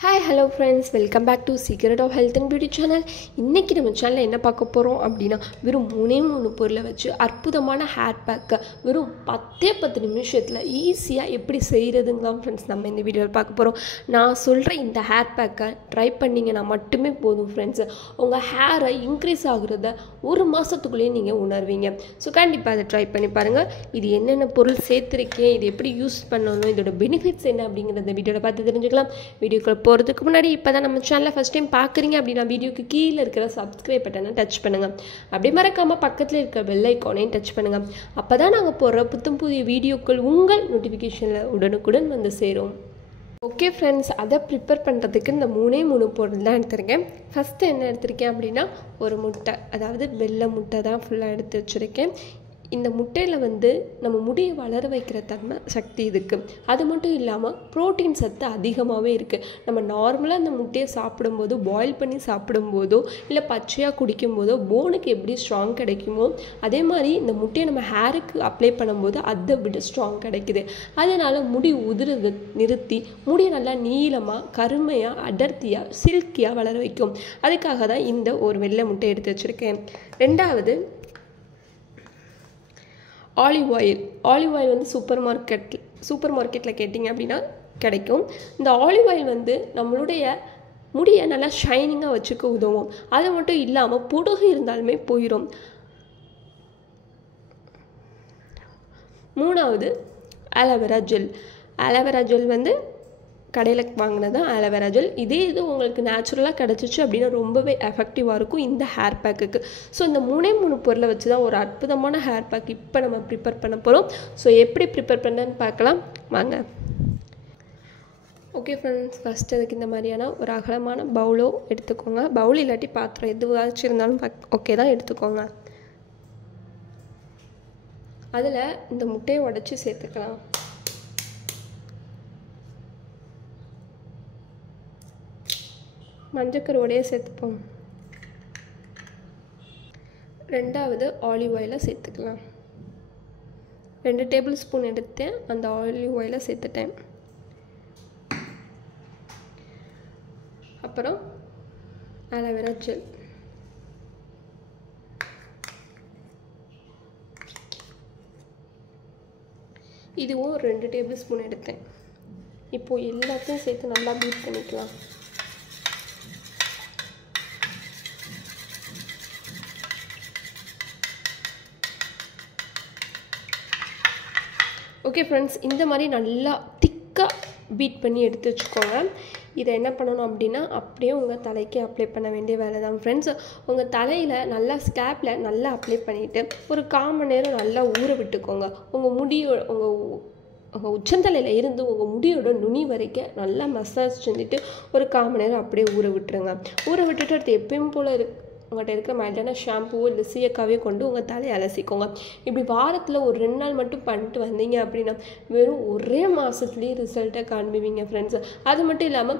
Hi, hello friends, welcome back to Secret of Health and Beauty channel. இன்னைக்கு நம்ம சேனல்ல என்ன பார்க்க போறோம் அப்படினா வெறும் மூணு பொருளை வச்சு அற்புதமான ஹேர் பேக் வெறும் 10 நிமிஷத்துல ஈஸியா எப்படி செய்யிறதுங்க फ्रेंड्स நம்ம இந்த வீடியோல பார்க்க போறோம். நான் சொல்ற இந்த ஹேர் பேக்கை ட்ரை பண்ணீங்கனா மட்டுமே போதும் फ्रेंड्स. உங்க ஹேரை இன்கிரீஸ் ஆகுறத ஒரு மாசத்துக்குள்ளே நீங்க உணர்வீங்க. சோ கண்டிப்பா அதை ட்ரை பண்ணி பாருங்க. இது என்னென்ன பொருள் சேர்த்திருக்கேன், இது எப்படி யூஸ் பண்ணனும், இதோட பெனிஃபிட்ஸ் என்ன அப்படிங்கறத வீடியோல பார்த்து தெரிஞ்சுக்கலாம். வீடியோக்குள்ள போறதுக்கு முன்னாடி இப்பதான் நம்ம சேனலை ஃபர்ஸ்ட் டைம் பார்க்கறீங்க அப்படினா வீடியோக்கு கீழ இருக்கிற சப்ஸ்கிரைப் பட்டனை டச் பண்ணுங்க. அப்படியே மறக்காம பக்கத்துல இருக்க பெல் ஐகானையும் டச் பண்ணுங்க. அப்பதான் நாங்க போற புதிய வீடியோக்கள் உங்கள் நோட்டிஃபிகேஷன்ல உடனுக்குடன் வந்து சேரும். ஓகே ஃப்ரெண்ட்ஸ், அதை ப்ரிப்பேர் பண்ணுறதுக்கு இந்த மூணு பொருள் தான் எடுத்திருக்கேன். ஃபஸ்ட்டு என்ன எடுத்திருக்கேன் அப்படின்னா ஒரு முட்டை, அதாவது வெள்ளை முட்டை தான் ஃபுல்லாக எடுத்து வச்சுருக்கேன். இந்த முட்டையில் வந்து நம்ம முடியை வளர வைக்கிற தன்மை சக்தி இருக்குது. அது மட்டும் இல்லாமல் ப்ரோட்டீன் சத்து அதிகமாகவே இருக்குது. நம்ம நார்மலாக இந்த முட்டையை சாப்பிடும்போது, பாயில் பண்ணி சாப்பிடும்போதோ இல்லை பச்சையாக குடிக்கும்போதோ போனுக்கு எப்படி ஸ்ட்ராங் கிடைக்குமோ அதே மாதிரி இந்த முட்டையை நம்ம ஹேருக்கு அப்ளை பண்ணும்போது அதை விட ஸ்ட்ராங் கிடைக்குது. அதனால் முடி உதிரது நிறுத்தி முடி நல்லா நீளமாக கருமையாக அடர்த்தியாக சில்கியாக வளர வைக்கும். அதுக்காக தான் இந்த ஒரு வெள்ளை முட்டை எடுத்து வச்சுருக்கேன். ரெண்டாவது ஆலிவ் ஆயில் வந்து சூப்பர் மார்க்கெட்டில் கேட்டிங்க அப்படின்னா கிடைக்கும். இந்த ஆலிவ் ஆயில் வந்து நம்மளுடைய முடியை நல்லா ஷைனிங்காக வச்சுக்க உதவும். அது மட்டும் இல்லாமல் பொடுகு இருந்தாலுமே போயிடும். மூணாவது ஆலோவேரா ஜெல் வந்து கடையில் வாங்கினது ஆலோவேரா ஜெல். இது உங்களுக்கு நேச்சுரலாக கிடச்சிச்சு அப்படின்னா ரொம்பவே எஃபெக்டிவாக இருக்கும் இந்த ஹேர் பேக்குக்கு. ஸோ இந்த மூணு பொருளை வச்சு தான் ஒரு அற்புதமான ஹேர் பேக் இப்போ நம்ம ப்ரிப்பேர் பண்ண போகிறோம். ஸோ எப்படி ப்ரிப்பேர் பண்ணன்னு பார்க்கலாம் வாங்க. ஓகே ஃப்ரெண்ட்ஸ், ஃபஸ்ட் அதுக்கு இந்த மாதிரியான ஒரு அகலமான பவுலோ எடுத்துக்கோங்க. பவுல் இல்லாட்டி பாத்திரம் எதுவாச்சும் இருந்தாலும் ஓகே தான் எடுத்துக்கோங்க. அதில் இந்த முட்டையை உடச்சி சேர்த்துக்கலாம். மஞ்சக்கருவோடையே சேர்த்துப்போம். ரெண்டாவது ஆலிவ் ஆயிலை சேர்த்துக்கலாம். 2 டேபிள் ஸ்பூன் எடுத்தேன், அந்த ஆலிவ் ஆயிலை சேர்த்துட்டேன். அப்புறம் ஆலோவேரா ஜெல், இதுவும் 2 டேபிள் ஸ்பூன் எடுத்தேன். இப்போது எல்லாத்தையும் சேர்த்து நல்லா பீட் பண்ணிக்கலாம். ஓகே ஃப்ரெண்ட்ஸ், இந்த மாதிரி நல்லா திக்காக பீட் பண்ணி எடுத்து வச்சுக்கோங்க. இதை என்ன பண்ணணும் அப்படின்னா அப்படியே உங்கள் தலைக்கு அப்ளை பண்ண வேண்டிய வேலை தான் ஃப்ரெண்ட்ஸ். உங்கள் தலையில் நல்லா ஸ்கேப்பில் நல்லா அப்ளை பண்ணிவிட்டு ஒரு 1/4 மணி நேரம் நல்லா ஊற விட்டுக்கோங்க. உங்கள் முடியோட உங்கள் உச்சந்தலையில் இருந்து உங்கள் முடியோட நுனி வரைக்கும் நல்லா மசாஜ் செஞ்சுட்டு ஒரு 1/4 மணி நேரம் அப்படியே ஊற விட்டுருங்க. ஊற விட்டுட்டு அடுத்து எப்பயும் போல் உங்கள்கிட்ட இருக்கிற மைல்டான ஷாம்புவோ இல்லை சீயக்காவே கொண்டு உங்கள் தலையை அலசிக்கோங்க. இப்படி வாரத்தில் ஒரு 2 நாள் மட்டும் பண்ணிட்டு வந்தீங்க அப்படின்னா வெறும் ஒரே மாதத்துலேயே ரிசல்ட்டை காண்பிவீங்க ஃப்ரெண்ட்ஸ். அது மட்டும் இல்லாமல்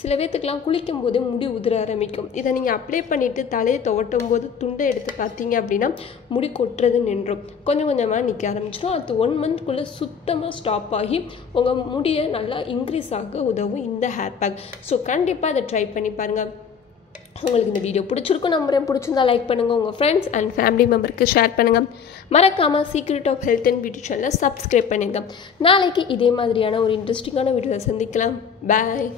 சில பேர்த்துக்கெலாம் குளிக்கும் போதே முடி உதிர ஆரம்பிக்கும். இதை நீங்கள் அப்ளை பண்ணிவிட்டு தலையை துவட்டும் போது துண்டை எடுத்து பார்த்தீங்க அப்படின்னா முடி கொட்டுறது நின்றும், கொஞ்சம் கொஞ்சமாக நிற்க ஆரம்பிச்சிடும். அது 1 மந்த்க்குள்ளே சுத்தமாக ஸ்டாப் ஆகி உங்கள் முடியை நல்லா இன்க்ரீஸ் ஆக உதவும் இந்த ஹேர் பேக். ஸோ கண்டிப்பாக அதை ட்ரை பண்ணி பாருங்கள். உங்களுக்கு இந்த வீடியோ பிடிச்சிருக்கும் நம்புறேன். பிடிச்சிருந்தா லைக் பண்ணுங்கள், உங்கள் ஃப்ரெண்ட்ஸ் அண்ட் ஃபேமிலி மெம்பருக்கு ஷேர் பண்ணுங்கள். மறக்காமல் secret of health and beauty சேனலை சப்ஸ்கிரைப் பண்ணிடுங்க. நாளைக்கு இதே மாதிரியான ஒரு இன்ட்ரெஸ்டிங்கான வீடியோவை சந்திக்கலாம். பாய்.